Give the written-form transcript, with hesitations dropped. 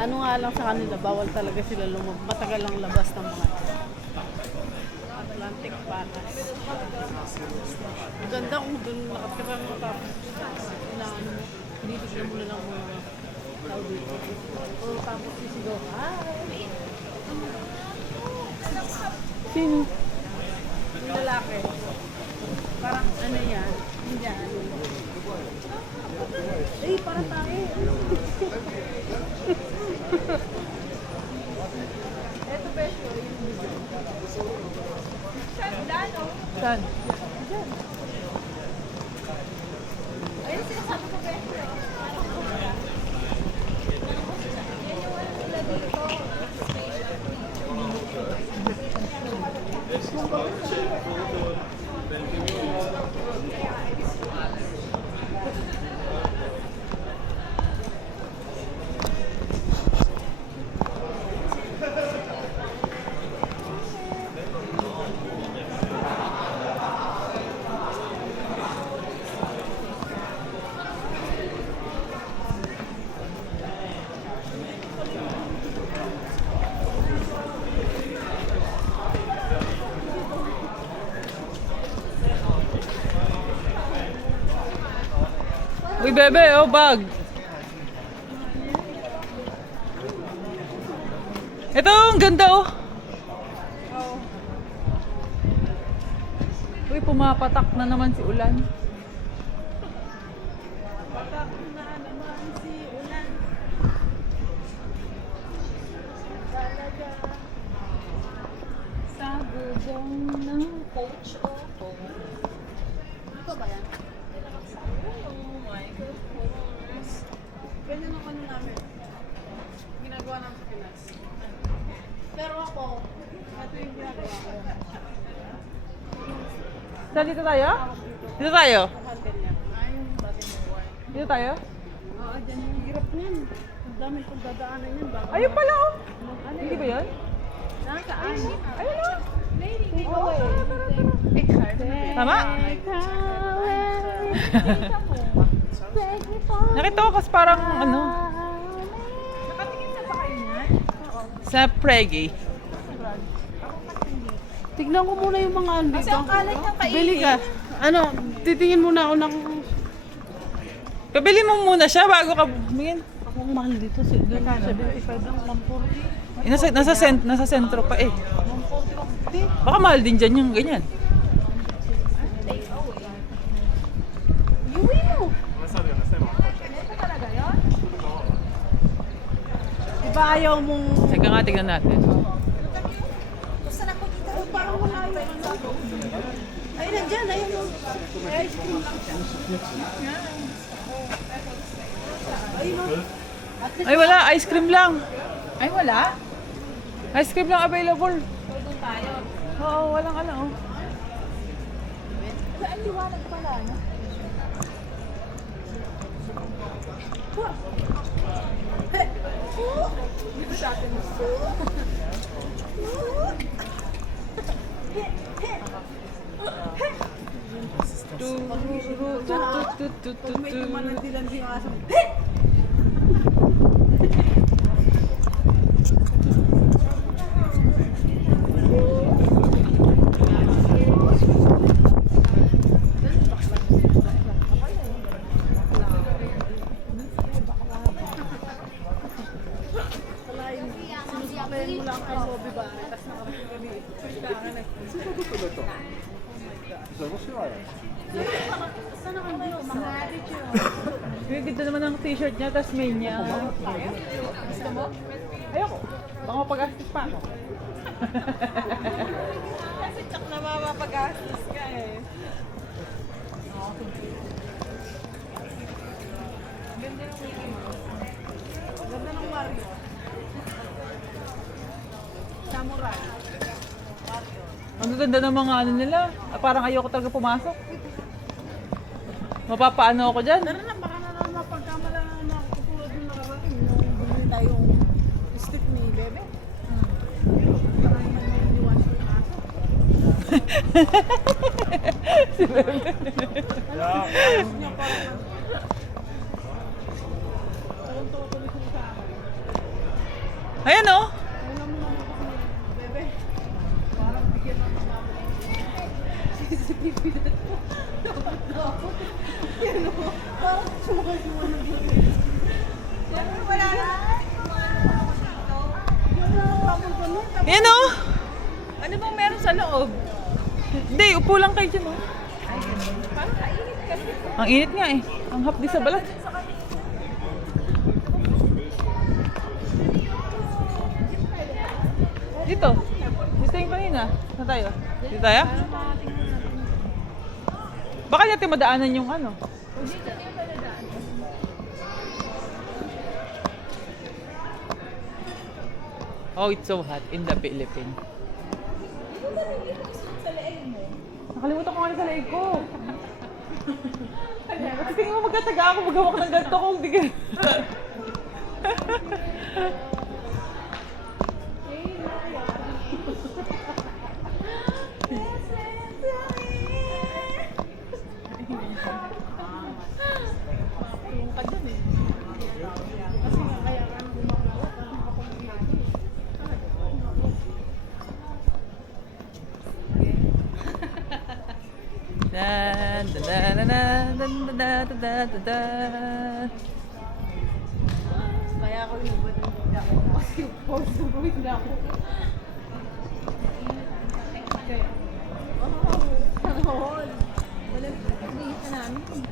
Ano nga lang sa kanila, bawal talaga sila matagal ang labas ng mga Atlantic Panas. Ganda kung doon nakatira mo tapos inaano mo, binibigyan mo na lang mga tao dito. O tapos sisigaw, hi! Sino? Yung lalaki. Parang ano yan, Indian. Eh, parang tayo. Eto beso, yung video. Saan? Ayun, sinasabi ko beso. Uy, bebe, oh, bag. Ito, ang ganda, oh. Uy, pumapatak na naman si Ulan. Patak na naman si Ulan. Talaga. Sa gubong ng coach o Ano ba yan? Ganyan ang ano namin. Ginagawa namin sa Pinas. Pero ako, ito yung ginagawa ko. Saan dito tayo? Dito tayo? Ang handle niya. Yung body mo wine. Dito tayo? Oo, dyan yung hirap niyan. Ang dami kong dadaanan yan. Bago Ayun pala, oh. Ano Hindi ba yan? Nasaan? Ayun, oh. Oo, Tama? Nakita ko kasi parang ano. Nakatingin na ba kayo niyan? Sa Preggy. Tignan ko muna yung mga ano dito. Kasi ang kalat niyang kainin. Bili ka. Ano, titingin muna ako ng... Pabili mo muna siya bago ka bumingin. Ako ang mahal dito. 75 lang, 140. Nasa sentro pa eh. 140. Baka mahal din dyan yung ganyan. Iuwi mo. Diba ayaw mong... Teka nga, tignan natin. Gusto na ko dito. Parang wala yung ano. Ay, nandyan. Ayun o. Ay, ice cream lang siya. Ayun o. Ay, wala. Ice cream lang. Ay, wala? Ice cream lang available. Doon tayo. Oo, walang ano. Oh. Ay, ang liwanag pala, no? Pag may kumanandi-landi yung aso. Sinusuklayan mo lang kay Bobby ba? Tapos nakapit kami. Kailangan na. Saan na kami? Mga attitude. Yung ganda naman ang t-shirt niya, tas mail niya. Gusto mo? Ayoko. Baka mapagastos pa ako. Kasi tsak na mapapagastos ka eh. Ganda ng Mickey Mouse. Ganda ng Mario. Samurai. Mario. Ang ganda ng mga ano nila. Parang ayoko talaga pumasok. Mapapaano ako dyan. Tara na, baka na naman mapagkamala na katulad ng nakarating. Yung bumili tayong stick ni Bebe. Baka naman may iniwan ko yung aso. Si Bebe. Gusto niya parang tuwang-tuwa tuloy siya sa akin. Ayan oh. Wala mo naman kasi, bebe. Parang bigyan ng mga CCTV na ito. Dapat. Yan o. Parang sumakay-sumakay na dito. Wala na. Yung nakakapag ko nun. Ayan oh. Ano bang meron sa loob? Hindi, upo lang kayo dyan oh. Parang kainit kasi. Ang init nga eh. Ang hapdi sa balat. Dito. Dito yung kanina. Saan tayo? Dito tayo? Baka natin madaanan yung ano. Oh, it's so hot in the Philippines. Nakalimutan ko nga sa leeg ko. Kasi tingin mo magkataga ako, magawak ng ganito kung di ka. Yung ka dyan eh. Kasi nga kaya ka nang gumagawa. Parang nakapag-lagi. Dan, dan, dan, dan, dan, dan, dan, dan, dan, dan. Kaya ako yung iba ng hindi ako. Kasi yung pause na gawin na ako. Kaya. Oh, wala. Iniit na namin.